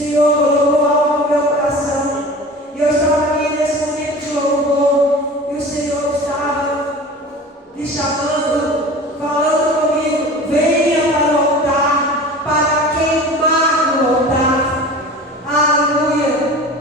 Senhor colocou algo no meu coração. E eu estava aqui nesse momento de louvor. E o Senhor estava me chamando, falando comigo: venha para o altar, para queimar no altar. Aleluia.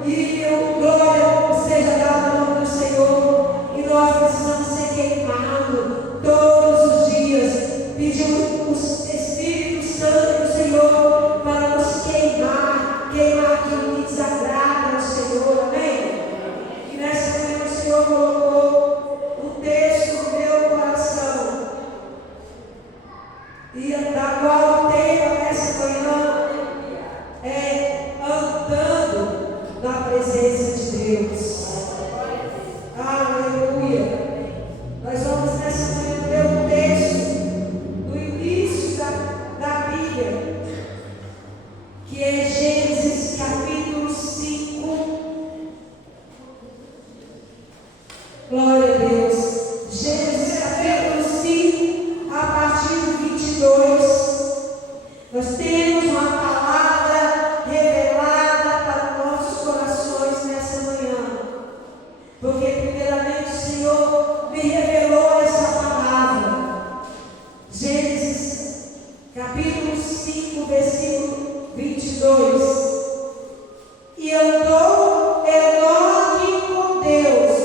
E glória seja dada ao nome do Senhor. E nós precisamos ser queimados todos os dias. Pedir o Espírito Santo do Senhor para nos queimar aquilo que desagrada ao Senhor, amém? E nessa manhã o Senhor colocou um texto no meu coração, e da qual o tema dessa manhã é andando na presença de Deus. Aleluia. Nós vamos nessa manhã ler um texto do início da Bíblia, que é Gênesis capítulo 5. Glória a Deus. Gênesis capítulo 5, a partir do 22. Nós temos uma palavra revelada para nossos corações nessa manhã. Porque primeiramente o Senhor me revelou essa palavra. Gênesis capítulo 5, versículo 22. E andou Enoque com Deus,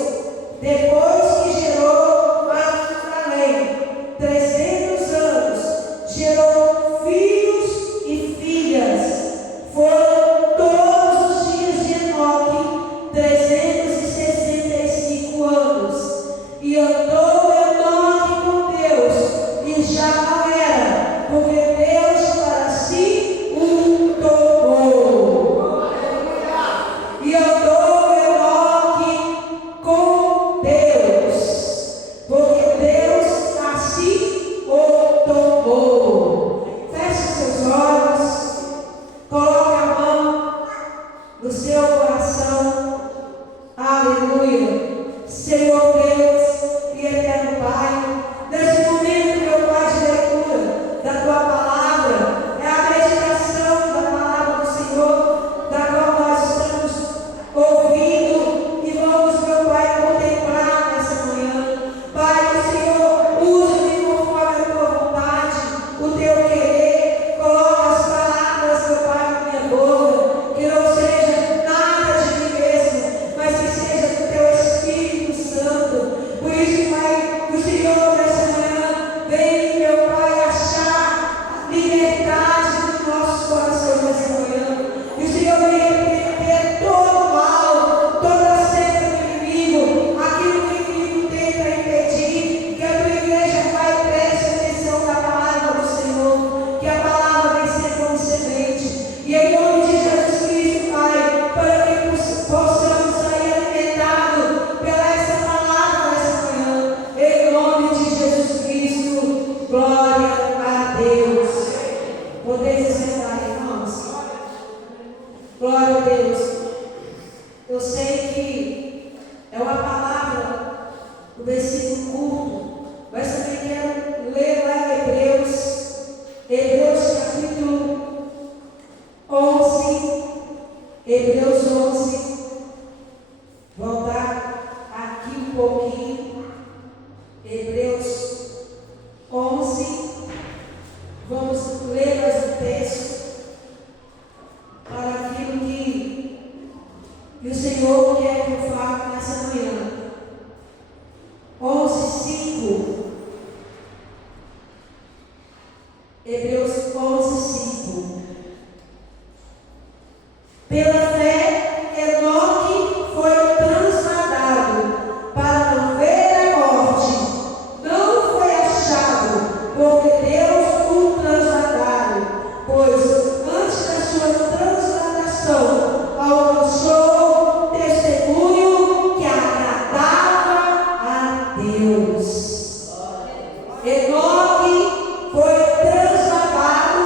depois que gerou Matusalém 300 anos, gerou filhos e filhas. Foram todos os dias de Enoque 365 anos. E andou Enoque com Deus, e já não era, porque Deus para si o tomou. E andou Enoque com Deus, porque Deus a si o tomou. Feche seus olhos, coloque a mão no seu coração. Aleluia. Senhor Deus e eterno Pai, nesse momento, meu Pai, de leitura da Tua palavra, é a meditação da palavra do Senhor, da qual nós estamos ouvindo e vamos, meu Pai, contemplar nessa manhã. Pai, o Senhor usa-me conforme a Tua vontade, o Teu querer. Coloca as palavras, meu Pai, na minha boca, que não seja nada de mim mesmo, mas que seja do Teu Espírito Santo. Por isso, Pai, o Senhor nessa manhã vem, meu Pai, achar liberdade nos nossos corações nessa manhã. E o Senhor vem repreender todo mal, toda seta do inimigo, aquilo que o inimigo tenta impedir, que a tua igreja, Pai, preste atenção na palavra do Senhor, que a palavra vem ser como semente. E em nome de Jesus Cristo, Pai, para que possamos sair alimentados pela essa palavra nessa manhã, em nome de Jesus Cristo, glória a Deus. Podeis sentar, irmãos. Glória a Deus. Eu sei que é uma palavra, o versículo curto, mas também quero ler lá em Hebreus capítulo 11. Hebreus 11. Voltar aqui um pouquinho. Hebreus 11. Vamos ler mais um texto para aquilo que o Senhor quer que eu fale nessa manhã. 11:5. Hebreus 11:5. Pela fé, Enoque foi transladado para não ver a morte. Não foi achado, porque Deus o transladaram, pois antes da sua transladação alcançou testemunho que agradava a Deus. Enoque foi transladado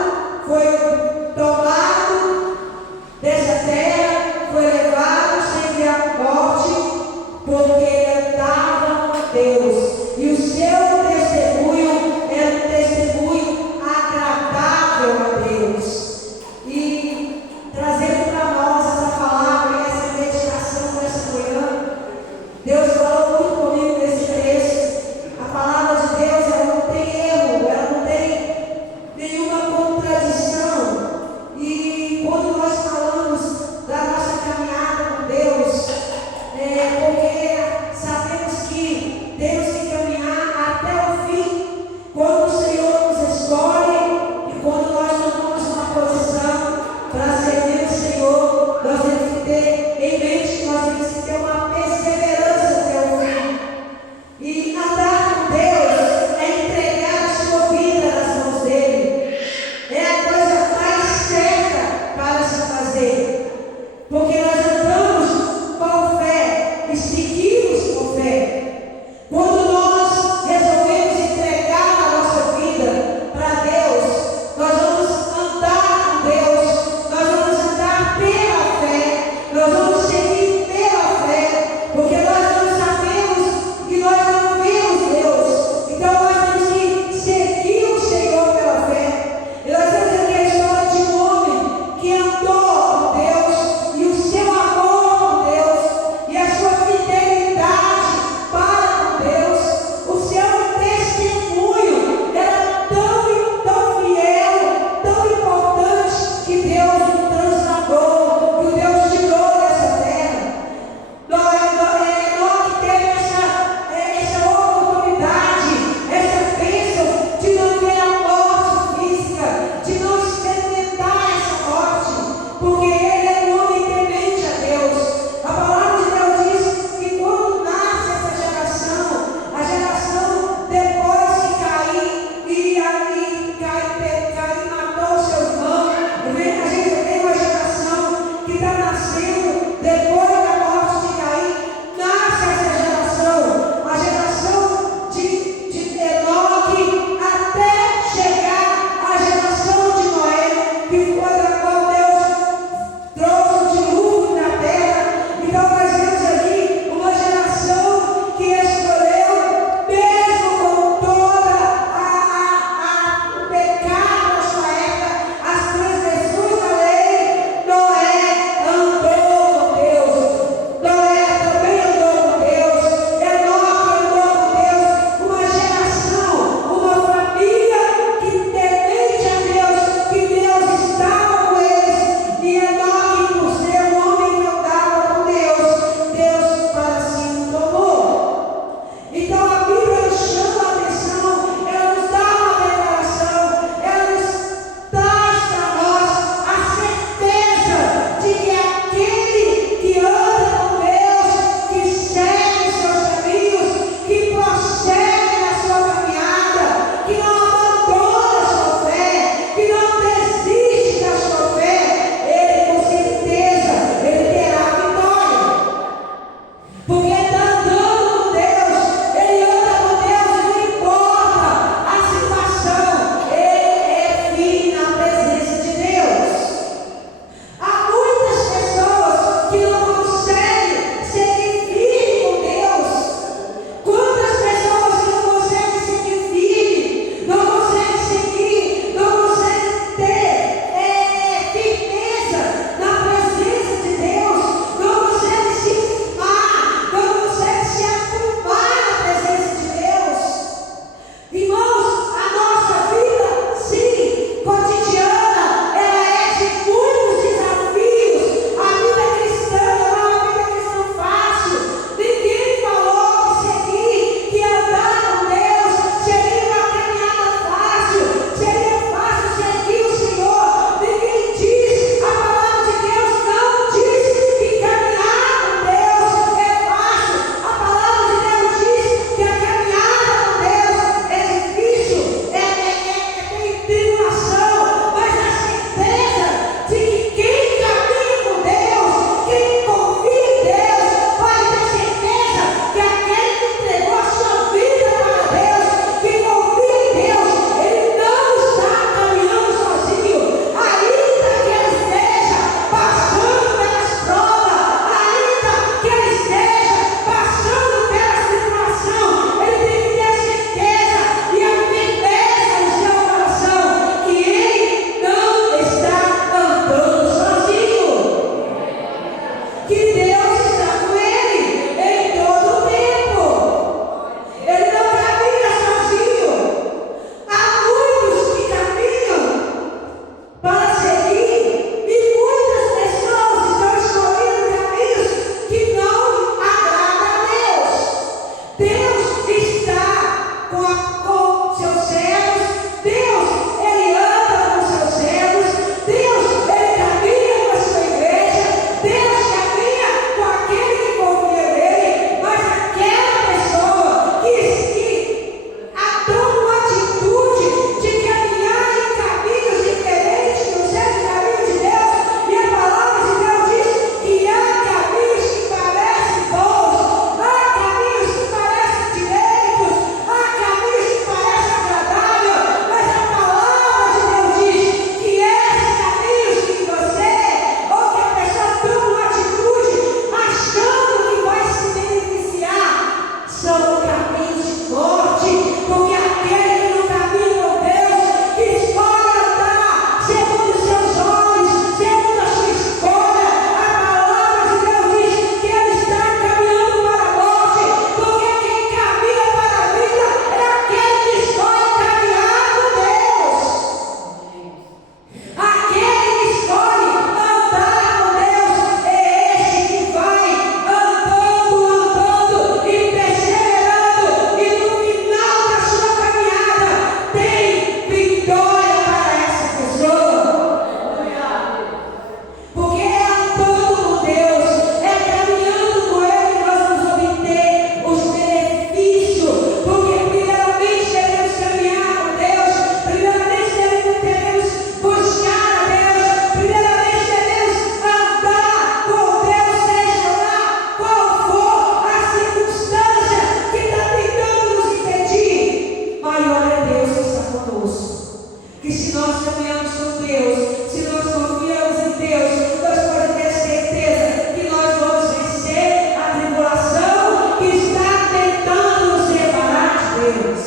nós caminhamos com Deus, se nós confiamos em Deus, nós podemos ter certeza que nós vamos vencer a tribulação que está tentando nos separar de Deus.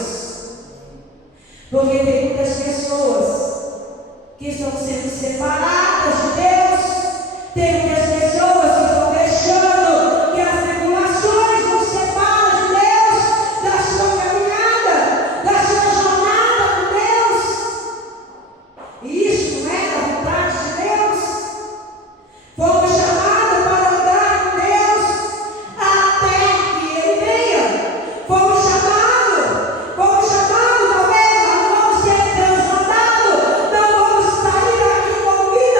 Porque tem muitas pessoas que estão sendo separadas de Deus, tem muitas pessoas que estão deixando que as tribulações nos separem de Deus, da sua caminhada, da sua jornada com Deus. E isso não é da vontade de Deus. Fomos chamados para andar com Deus até que Ele venha. Fomos chamados, talvez nós não vamos ser transformados, não vamos sair daqui com vida.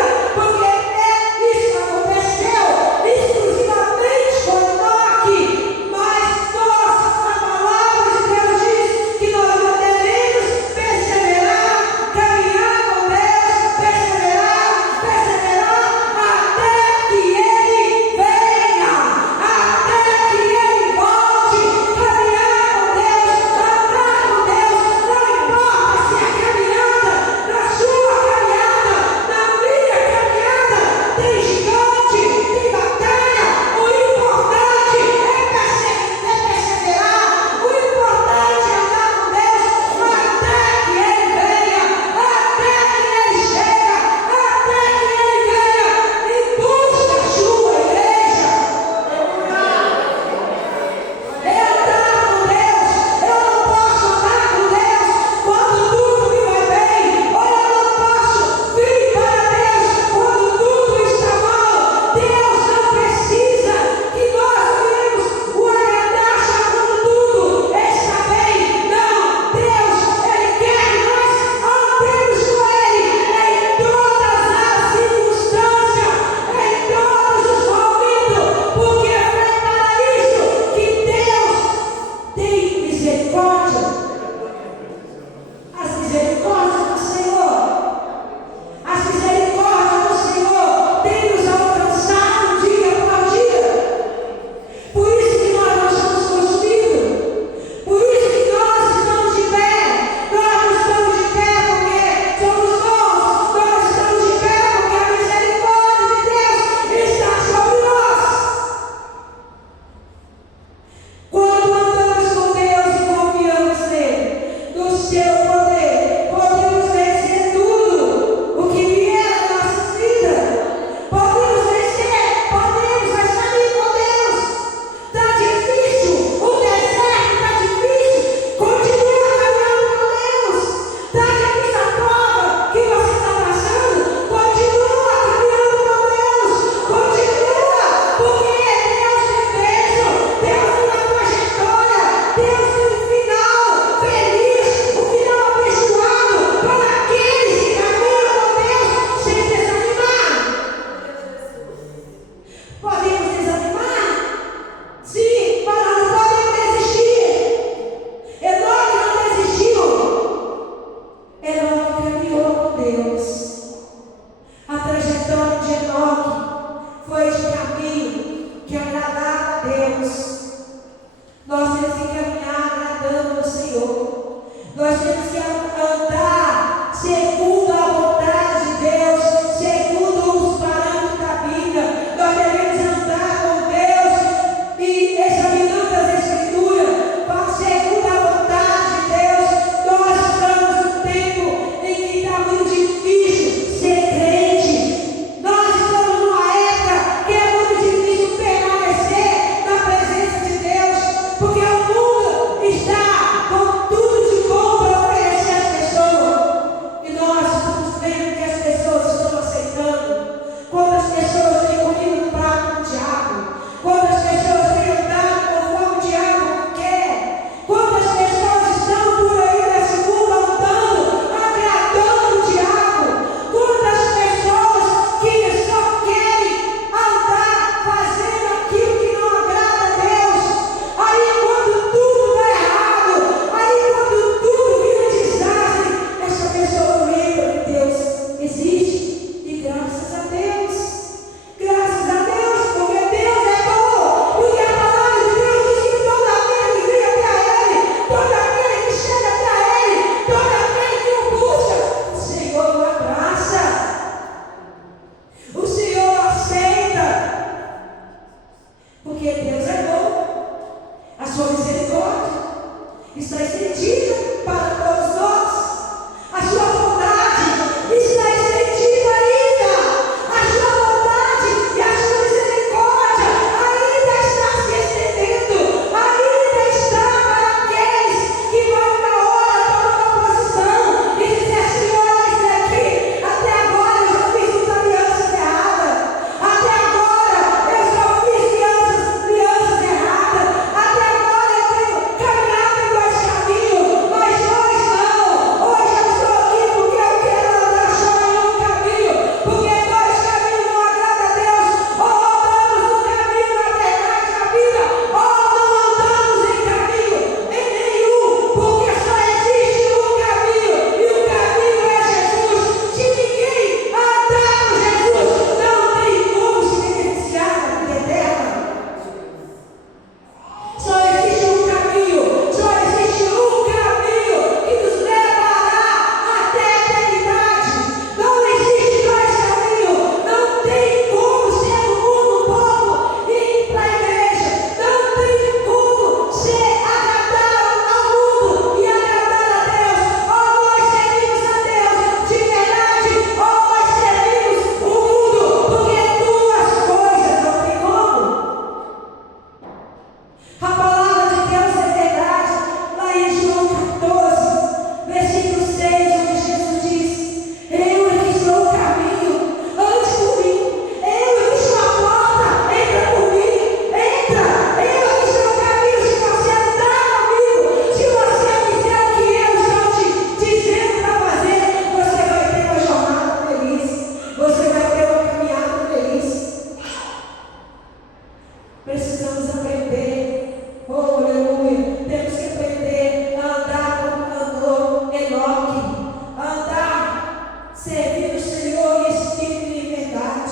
espírito e em verdade.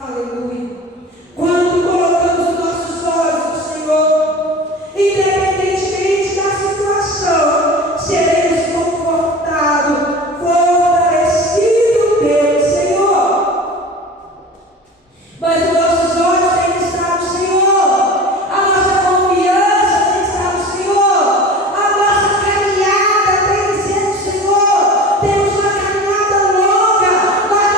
Aleluia. Quando colocamos os nossos olhos no Senhor, independentemente da situação, seremos confortados, fortalecidos pelo Senhor. Mas os nossos olhos têm que estar no Senhor, a nossa confiança tem que estar no Senhor, a nossa caminhada tem que ser no Senhor. Temos uma caminhada longa, mas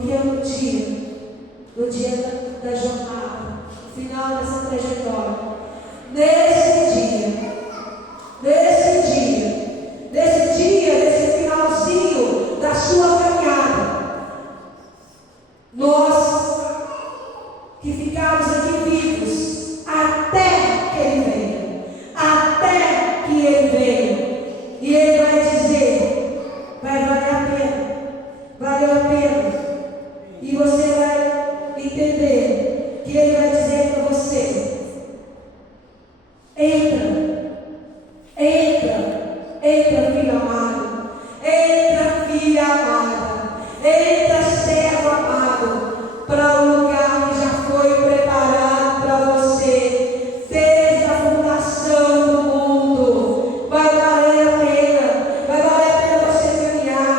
Porque no dia da jornada, no final dessa trajetória, nesse finalzinho da sua caminhada, nós que ficamos aqui vivos até que Ele venha, e Ele vai dizer, vai valer a pena, valeu a pena, e você vai entender que Ele vai dizer para você: entra, filho amado, filha amada, servo amado, para o lugar que já foi preparado para você, desde a fundação do mundo. Vai valer a pena você caminhar.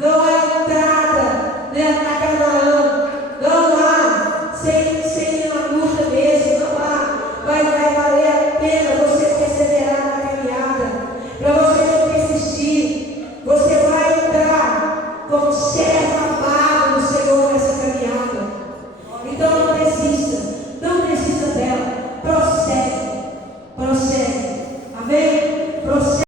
Não há entrada, né, na Canaã, não há, sem a luta mesmo, não há. Vai valer a pena você perseverar na caminhada, para você não persistir. Você vai entrar como servo amado do Senhor nessa caminhada. Então não desista.